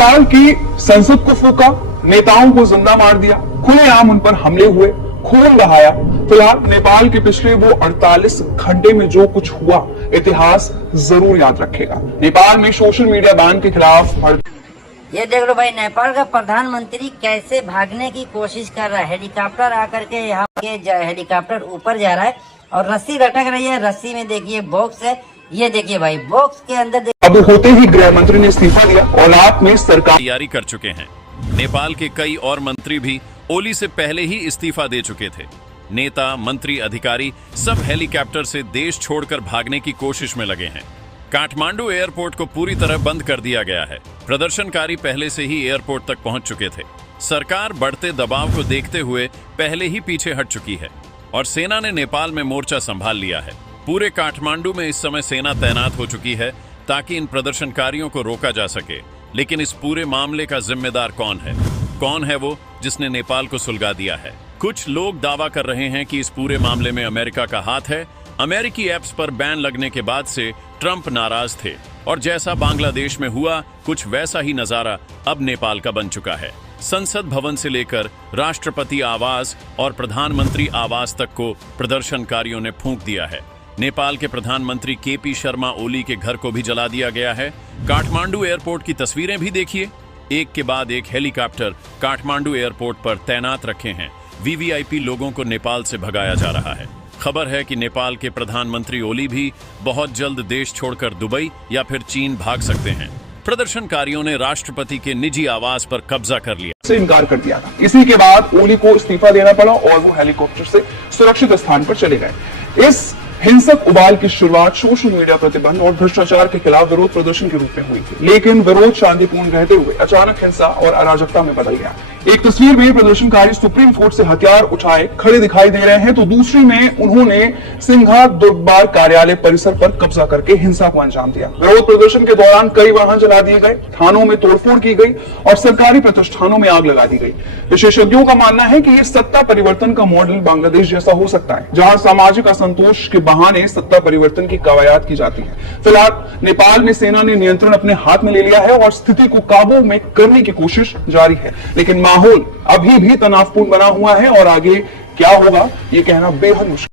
नेपाल की संसद को फूका, नेताओं को जिंदा मार दिया, खुलेआम उन पर हमले हुए, खून बहाया। फिलहाल नेपाल के पिछले वो 48 घंटे में जो कुछ हुआ इतिहास जरूर याद रखेगा। नेपाल में सोशल मीडिया बैन के खिलाफ ये देख लो भाई, नेपाल का प्रधानमंत्री कैसे भागने की कोशिश कर रहा है। हेलीकॉप्टर आकर के यहाँ के हेलीकॉप्टर ऊपर जा रहा है और रस्सी लटक रही है। रस्सी में देखिए बॉक्स है, ये देखिए भाई बॉक्स के अंदर अब होते ही गृह मंत्री ने इस्तीफा दिया और आप में सरकार तैयारी कर चुके हैं। नेपाल के कई और मंत्री भी ओली से पहले ही इस्तीफा दे चुके थे। नेता, मंत्री, अधिकारी सब हेलीकॉप्टर से देश छोड़कर भागने की कोशिश में लगे हैं। काठमांडू एयरपोर्ट को पूरी तरह बंद कर दिया गया है। प्रदर्शनकारी पहले से ही एयरपोर्ट तक पहुंच चुके थे। सरकार बढ़ते दबाव को देखते हुए पहले ही पीछे हट चुकी है और सेना ने नेपाल में मोर्चा संभाल लिया है। पूरे काठमांडू में इस समय सेना तैनात हो चुकी है ताकि इन प्रदर्शनकारियों को रोका जा सके। लेकिन इस पूरे मामले का जिम्मेदार कौन है? कौन है वो जिसने नेपाल को सुलगा दिया है? कुछ लोग दावा कर रहे हैं कि इस पूरे मामले में अमेरिका का हाथ है। अमेरिकी ऐप्स पर बैन लगने के बाद से ट्रंप नाराज थे और जैसा बांग्लादेश में हुआ कुछ वैसा ही नजारा अब नेपाल का बन चुका है। संसद भवन से लेकर राष्ट्रपति आवास और प्रधानमंत्री आवास तक को प्रदर्शनकारियों ने फूंक दिया है। नेपाल के प्रधानमंत्री केपी शर्मा ओली के घर को भी जला दिया गया है। काठमांडू एयरपोर्ट की तस्वीरें भी देखिए, एक के बाद एक हेलीकॉप्टर काठमांडू एयरपोर्ट पर तैनात रखे हैं। वीवीआईपी लोगों को नेपाल से भगाया जा रहा है। खबर है कि नेपाल के प्रधानमंत्री ओली भी बहुत जल्द देश छोड़कर दुबई या फिर चीन भाग सकते हैं। प्रदर्शनकारियों ने राष्ट्रपति के निजी आवास पर कब्जा कर लिया से इनकार कर दिया था। इसी के बाद ओली को इस्तीफा देना पड़ा और वो हेलीकॉप्टर से सुरक्षित स्थान पर चले गए। इस हिंसक उबाल की शुरुआत सोशल मीडिया प्रतिबंध और भ्रष्टाचार के खिलाफ विरोध प्रदर्शन के रूप में हुई थी, लेकिन विरोध शांतिपूर्ण रहते हुए अचानक हिंसा और अराजकता में बदल गया। एक तस्वीर में प्रदर्शनकारी सुप्रीम कोर्ट से हथियार उठाए खड़े दिखाई दे रहे हैं, तो दूसरी में उन्होंने सिंघा दुर्गबार कार्यालय परिसर पर कब्जा करके हिंसा को अंजाम दिया। विरोध प्रदर्शन के दौरान कई वाहन जला दिए गए, थानों में तोड़फोड़ की गई और सरकारी प्रतिष्ठानों में आग लगा दी गई। विशेषज्ञों का मानना है कि ये सत्ता परिवर्तन का मॉडल बांग्लादेश जैसा हो सकता है, जहां सामाजिक असंतोष के बहाने सत्ता परिवर्तन की कवायद की जाती है। फिलहाल नेपाल में सेना ने नियंत्रण अपने हाथ में ले लिया है और स्थिति को काबू में करने की कोशिश जारी है, लेकिन माहौल अभी भी तनावपूर्ण बना हुआ है और आगे क्या होगा ये कहना बेहद मुश्किल।